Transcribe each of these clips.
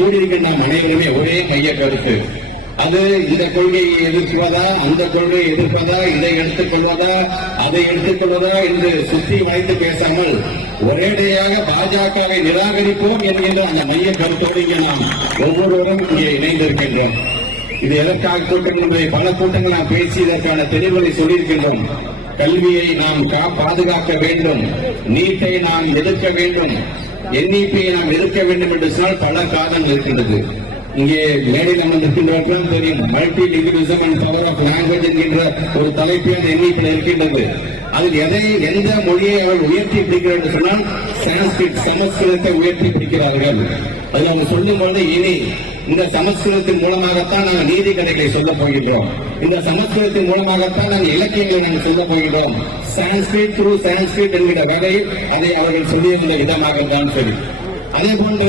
கூடியிருக்கிற நாம் அனைவருமே ஒரே மைய கருத்து அது இந்த கொள்கையை எதிர்ப்பதா அந்த கொள்கையை எதிர்ப்பதா இதை எடுத்துக் கொள்வதா அதை எடுத்துக் கொள்வதா என்று சுற்றி வளைத்து பேசாமல் ஒரேடையாக பாஜகவை நிராகரிப்போம் என்கின்ற அந்த மைய கருத்தோடு இங்கே நாம் ஒவ்வொருவரும் இங்கே இணைந்திருக்கின்றோம். இது எதற்காக கூட்டம் என்பதை பல கூட்டங்கள் நாம் பேசி இதற்கான தெளிவுகளை சொல்லியிருக்கின்றோம். கல்வியை நாம் பாதுகாக்க வேண்டும். நீட்டை நாம் எதிர்க்க வேண்டும். என்இபியை நாம் எதிர்க்க வேண்டும் என்று சொன்னால் பல காரணங்கள் இருக்கின்றது. இங்கே மேடையில் அமர்ந்திருக்கின்றவர்களும் தெரியும் multi lingualism and power of language என்கின்ற ஒரு தலைப்பு அந்த எண்ணிக்கையில் இருக்கின்றது. அதில் எதை எந்த மொழியை அவள் உயர்த்தி பிடிக்கிறார் என்று சொன்னால் சான்ஸ்கிரிட் சமஸ்கிருதத்தை உயர்த்தி பிடிக்கிறார்கள். அதில் அவங்க சொல்லும் பொழுது இனி இந்த சமஸ்கிருதத்தின் மூலமாகத்தான் நாங்கள் நீதி கதைகளை சொல்ல போகின்றோம். இந்த சமஸ்கிருதத்தின் மூலமாகத்தான் நாங்கள் இலக்கியங்களை நாங்கள் சொல்ல போகின்றோம். சான்ஸ்கிரிட் த்ரூ சான்ஸ்கிரிட் என்கிற வகையில் அதை அவர்கள் சொல்லியிருந்த விதமாகத்தான் சரி. அதே போன்று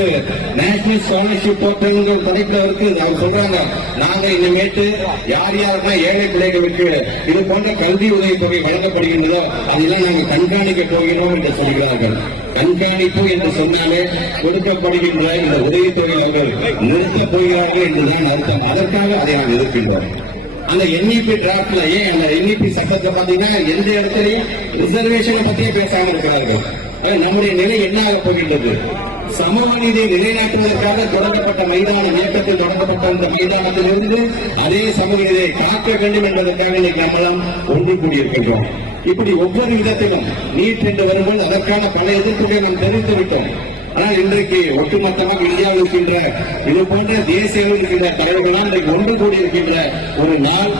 நேஷனல் ஸ்காலர்ஷிப் போர்ட்டல் படைத்தவருக்கு அவர் சொல்றாங்க நாங்க இனிமேட்டு யார் யாருக்கெல்லாம் ஏழை பிள்ளைகளுக்கு இது போன்ற கல்வி உதவித்தொகை வழங்கப்படுகின்றதோ அதெல்லாம் நாங்கள் கண்காணிக்க போகிறோம் என்று சொல்கிறார்கள். கண்காணிப்பு என்று சொன்னாலே கொடுக்கப்படுகின்ற இந்த உதவித்தொகை அவர்கள் நிறுத்தப் போகிறார்கள் என்றுதான் அர்த்தம். அதற்காக அதை நாம் எதிர்க்கின்றோம். அந்த என்இபி டிராப்ட்ல ஏன் அந்த என்இபி சட்டத்தை பாத்தீங்கன்னா எந்த இடத்துலயும் ரிசர்வேஷனை பத்தியே பேசாம இருக்கிறார்கள். நம்முடைய நிலை என்ன ஆக போகின்றது? சமூக நீதியை நிலைநாட்டுவதற்காக தொடங்கப்பட்ட மைதான இயக்கத்தில் தொடங்கப்பட்ட இந்த மைதானத்திலிருந்து அதே சமூக நீதியை காக்க வேண்டும் என்பதற்காக இன்னைக்கு நம்மளாம் ஒன்று கூடியிருக்கின்றோம். இப்படி ஒவ்வொரு விதத்திலும் நீட் என்று வரும்போது அதற்கான பல எதிர்ப்புகளை நாம் தெரிவித்து விட்டோம். ஆனால் இன்றைக்கு ஒட்டுமொத்தமாக இந்தியாவில் இருக்கின்ற இது போன்ற தேசியங்கள் இருக்கின்ற தலைவர்களால் இன்றைக்கு ஒன்று கூடியிருக்கின்ற ஒரு நாள்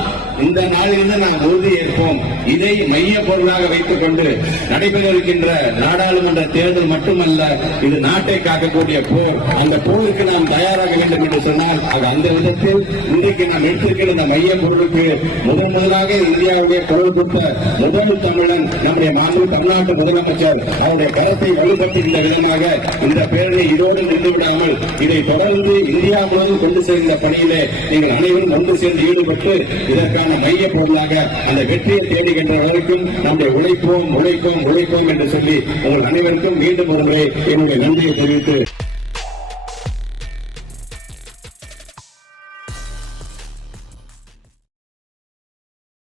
இந்த நாளிலிருந்து நாம் உறுதி ஏற்போம். இதை மைய பொருளாக வைத்துக் கொண்டு நடைபெறவிருக்கின்ற நாடாளுமன்ற தேர்தல் மட்டுமல்ல இது நாட்டை காக்கக்கூடிய போர். அந்த போருக்கு நாம் தயாராக வேண்டும் என்று சொன்னால் அது அந்த விதத்தில் இன்றைக்கு நாம் எடுத்திருக்கிற இந்த மைய பொருளுக்கு முதன் முதலாக இந்தியாவுடைய குரல் கொடுத்த முதல் தமிழன் நம்முடைய மாநில தமிழ்நாட்டு முதலமைச்சர். அவருடைய கருத்தை வலுப்படுத்துகின்ற விதமாக இந்த பேரணி இதோடு நின்று விடாமல் இதை தொடர்ந்து இந்தியா முழுவதும் கொண்டு சேர்ந்த பணியிலே நீங்கள் அனைவரும் ஒன்று சேர்ந்து ஈடுபட்டு இதற்கான மைய பொருளாக அந்த வெற்றியை தேடுகின்ற வரைக்கும் நம்முடைய உழைப்போம் உழைப்போம் உழைப்போம் என்று சொல்லி உங்கள் அனைவருக்கும் மீண்டும் ஒரு முறை என்னுடைய நன்றியை தெரிவித்து